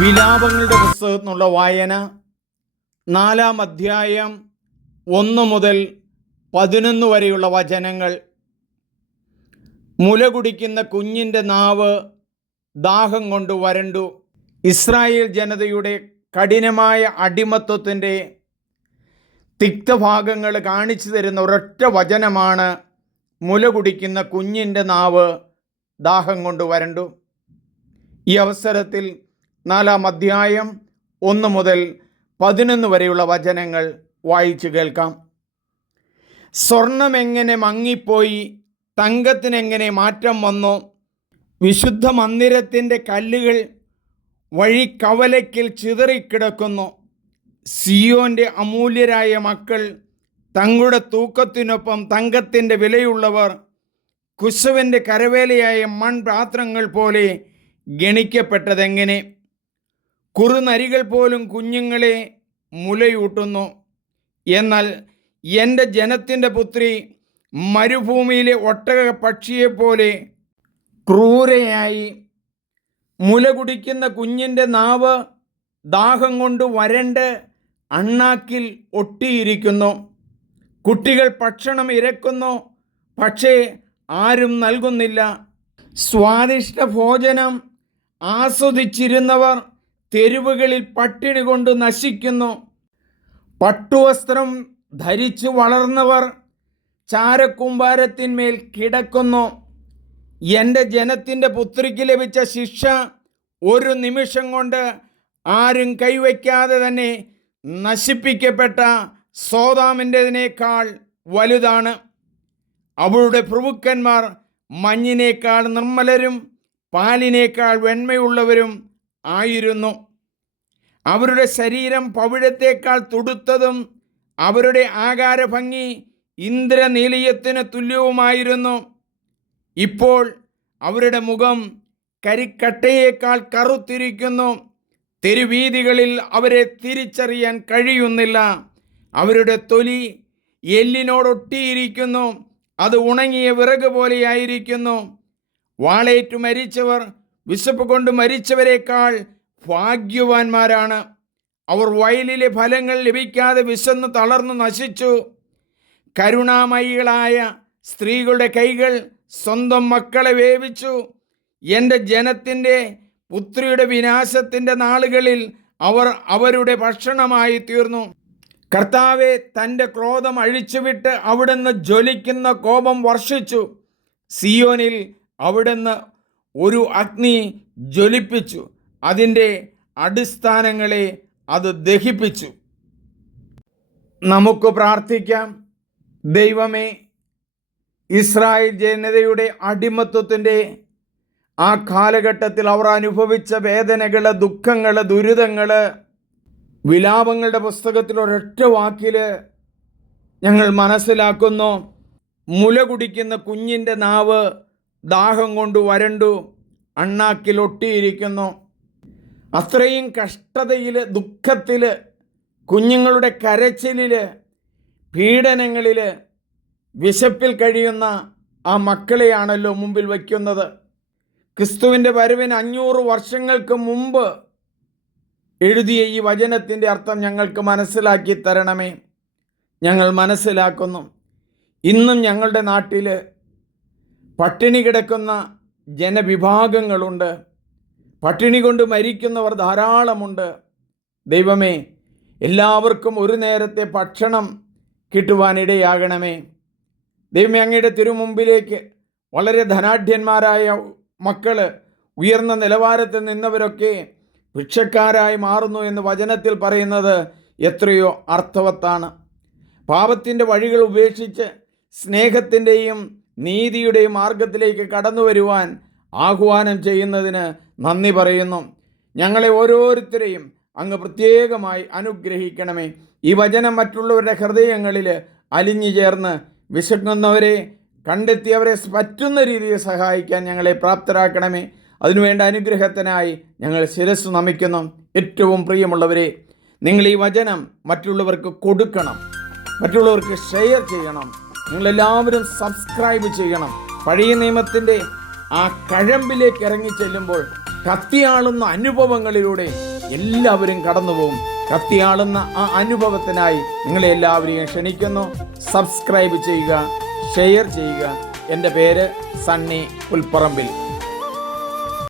വിലാപങ്ങളുടെ പുസ്തകത്തിൽ നിന്നുള്ള വായന നാലാം അധ്യായം ഒന്ന് മുതൽ പതിനൊന്ന് വരെയുള്ള വചനങ്ങൾ. മുല കുടിക്കുന്ന കുഞ്ഞിന്റെ നാവ് ദാഹം കൊണ്ട് വരണ്ടു. ഇസ്രായേൽ ജനതയുടെ കഠിനമായ അടിമത്വത്തിന്റെ തിക്തഭാഗങ്ങൾ കാണിച്ചു തരുന്ന ഒരൊറ്റ വചനമാണ് മുല കുടിക്കുന്ന കുഞ്ഞിന്റെ നാവ് ദാഹം കൊണ്ട് വരണ്ടു. ഈ അവസരത്തിൽ നാലാം അധ്യായം ഒന്ന് മുതൽ പതിനൊന്ന് വരെയുള്ള വചനങ്ങൾ വായിച്ചു കേൾക്കാം. സ്വർണമെങ്ങനെ മങ്ങിപ്പോയി? തങ്കത്തിനെങ്ങനെ മാറ്റം വന്നോ? വിശുദ്ധ മന്ദിരത്തിന്റെ കല്ലുകൾ വഴി കവലയ്ക്കിൽ ചിതറിക്കിടക്കുന്നു. സിയോന്റെ അമൂല്യരായ മക്കൾ തങ്ങളുടെ തൂക്കത്തിനൊപ്പം തങ്കത്തിന്റെ വിലയുള്ളവർ കുശവന്റെ കരവേലയായ മൺപാത്രങ്ങൾ പോലെ ഗണിക്കപ്പെട്ടതെങ്ങനെ? കുറുനരികൾ പോലും കുഞ്ഞുങ്ങളെ മുലയൂട്ടുന്നു. എന്നാൽ എന്റെ ജനത്തിന്റെ പുത്രി മരുഭൂമിയിലെ ഒട്ടക പക്ഷിയെപ്പോലെ ക്രൂരയായി മുല കുടിക്കുന്ന കുഞ്ഞിന്റെ നാവ് ദാഹം കൊണ്ട് വരണ്ട് അണ്ണാക്കിൽ ഒട്ടിയിരിക്കുന്നു. കുട്ടികൾ ഭക്ഷണം ഇരക്കുന്നു പക്ഷേ ആരും നൽകുന്നില്ല. സ്വാദിഷ്ട ഭോജനം ആസ്വദിച്ചിരുന്നവർ തെരുവുകളിൽ പട്ടിണി കൊണ്ട് നശിക്കുന്നു. പട്ടുവസ്ത്രം ധരിച്ചു വളർന്നവർ ചാരക്കൂമ്പാരത്തിന്മേൽ കിടക്കുന്നു. എന്റെ ജനത്തിന്റെ പുത്രിക്ക് ലഭിച്ച ശിക്ഷ ഒരു നിമിഷം കൊണ്ട് ആരും കൈവയ്ക്കാതെ തന്നെ നശിപ്പിക്കപ്പെട്ട സോതാമിന്റെതിനേക്കാൾ വലുതാണ്. അവളുടെ പ്രഭുക്കന്മാർ മഞ്ഞിനേക്കാൾ നിർമ്മലരും പാലിനേക്കാൾ വെണ്മയുള്ളവരും ആയിരുന്നു. അവരുടെ ശരീരം പവിഴത്തേക്കാൾ തുടുത്തതും അവരുടെ ആകാരഭംഗി ഇന്ദ്രനീലീയത്തിന് തുല്യവുമായിരുന്നു. ഇപ്പോൾ അവരുടെ മുഖം കരിക്കട്ടയേക്കാൾ കറുത്തിരിക്കുന്നു. തെരുവീതികളിൽ അവരെ തിരിച്ചറിയാൻ കഴിയുന്നില്ല. അവരുടെ തൊലി എല്ലിനോടൊട്ടിയിരിക്കുന്നു. അത് ഉണങ്ങിയ വിറക് പോലെയായിരിക്കുന്നു. വാളേറ്റു മരിച്ചവർ വിശപ്പ് കൊണ്ട് മരിച്ചവരെക്കാൾ ഭാഗ്യവാന്മാരാണ്. അവർ വയലിലെ ഫലങ്ങൾ ലഭിക്കാതെ വിശന്ന് തളർന്നു നശിച്ചു. കരുണാമയികളായ സ്ത്രീകളുടെ കൈകൾ സ്വന്തം മക്കളെ വേവിച്ചു. എന്റെ ജനത്തിന്റെ പുത്രിയുടെ വിനാശത്തിന്റെ നാളുകളിൽ അവർ അവരുടെ ഭക്ഷണമായി തീർന്നു. കർത്താവെ തന്റെ ക്രോധം അഴിച്ചുവിട്ട് അവിടുന്ന് ജ്വലിക്കുന്ന കോപം വർഷിച്ചു. സിയോനിൽ അവിടുന്ന് ഒരു അഗ്നി ജ്വലിപ്പിച്ചു. അതിന്റെ അടിസ്ഥാനങ്ങളെ അത് ദഹിപ്പിച്ചു. നമുക്ക് പ്രാർത്ഥിക്കാം. ദൈവമേ ഇസ്രായേൽ ജനതയുടെ അടിമത്വത്തിന്റെ ആ കാലഘട്ടത്തിൽ അവർ അനുഭവിച്ച വേദനകൾ ദുഃഖങ്ങൾ ദുരിതങ്ങൾ വിലാപങ്ങളുടെ പുസ്തകത്തിൽ ഒരൊറ്റ വാക്കിൽ ഞങ്ങൾ മനസ്സിലാക്കുന്നു. മുല കുടിക്കുന്ന കുഞ്ഞിന്റെ നാവ് ദാഹം കൊണ്ട് വരണ്ടു അണ്ണാക്കിൽ ഒട്ടിയിരിക്കുന്നു. അത്രയും കഷ്ടതയിൽ ദുഃഖത്തിൽ കുഞ്ഞുങ്ങളുടെ കരച്ചിലിൽ പീഡനങ്ങളിൽ വിശപ്പിൽ കഴിയുന്ന ആ മക്കളെയാണല്ലോ മുമ്പിൽ വയ്ക്കുന്നത്. ക്രിസ്തുവിന്റെ വരവിന് അഞ്ഞൂറ് വർഷങ്ങൾക്ക് മുമ്പ് എഴുതിയ ഈ വചനത്തിന്റെ അർത്ഥം ഞങ്ങൾക്ക് മനസ്സിലാക്കി തരണമേ. ഞങ്ങൾ മനസ്സിലാക്കുന്നു. ഇന്നും ഞങ്ങളുടെ നാട്ടിൽ പട്ടിണി കിടക്കുന്ന ജനവിഭാഗങ്ങളുണ്ട്. പട്ടിണി കൊണ്ട് മരിക്കുന്നവർ ധാരാളമുണ്ട്. ദൈവമേ എല്ലാവർക്കും ഒരു നേരത്തെ ഭക്ഷണം കിട്ടുവാനിടയാകണമേ. ദൈവമേ അങ്ങയുടെ തിരുമുമ്പിലേക്ക് വളരെ ധനാഢ്യന്മാരായ മക്കൾ ഉയർന്ന നിലവാരത്തിൽ നിന്നവരൊക്കെ ഭിക്ഷക്കാരായി മാറുന്നു എന്ന് വചനത്തിൽ പറയുന്നത് എത്രയോ അർത്ഥവത്താണ്. പാപത്തിന്റെ വഴികൾ ഉപേക്ഷിച്ച് സ്നേഹത്തിന്റെയും നീതിയുടെയും മാർഗത്തിലേക്ക് കടന്നു വരുവാൻ ആഹ്വാനം ചെയ്യുന്നതിന് നന്ദി പറയുന്നു. ഞങ്ങളെ ഓരോരുത്തരെയും അങ്ങ് പ്രത്യേകമായി അനുഗ്രഹിക്കണമേ. ഈ വചനം മറ്റുള്ളവരുടെ ഹൃദയങ്ങളിൽ അലിഞ്ഞു ചേർന്ന് വിശക്കുന്നവരെ കണ്ടെത്തി അവരെ പറ്റുന്ന രീതിയിൽ സഹായിക്കാൻ ഞങ്ങളെ പ്രാപ്തരാക്കണമേ. അതിനുവേണ്ട അനുഗ്രഹത്തിനായി ഞങ്ങൾ ശിരസ് നമിക്കുന്നു. ഏറ്റവും പ്രിയമുള്ളവരെ നിങ്ങൾ ഈ വചനം മറ്റുള്ളവർക്ക് കൊടുക്കണം. മറ്റുള്ളവർക്ക് ഷെയർ ചെയ്യണം. നിങ്ങളെല്ലാവരും സബ്സ്ക്രൈബ് ചെയ്യണം. പഴയ നിയമത്തിന്റെ ആ കഴമ്പിലേക്ക് ഇറങ്ങി ചെല്ലുമ്പോൾ കത്തിയാളുന്ന അനുഭവങ്ങളിലൂടെ എല്ലാവരും കടന്നു പോകും കത്തിയാളുന്ന ആ അനുഭവത്തിനായി നിങ്ങളെ എല്ലാവരെയും ക്ഷണിക്കുന്നു. സബ്സ്ക്രൈബ് ചെയ്യുക ഷെയർ ചെയ്യുക. എന്റെ പേര് സണ്ണി പുൽപ്പറമ്പിൽ.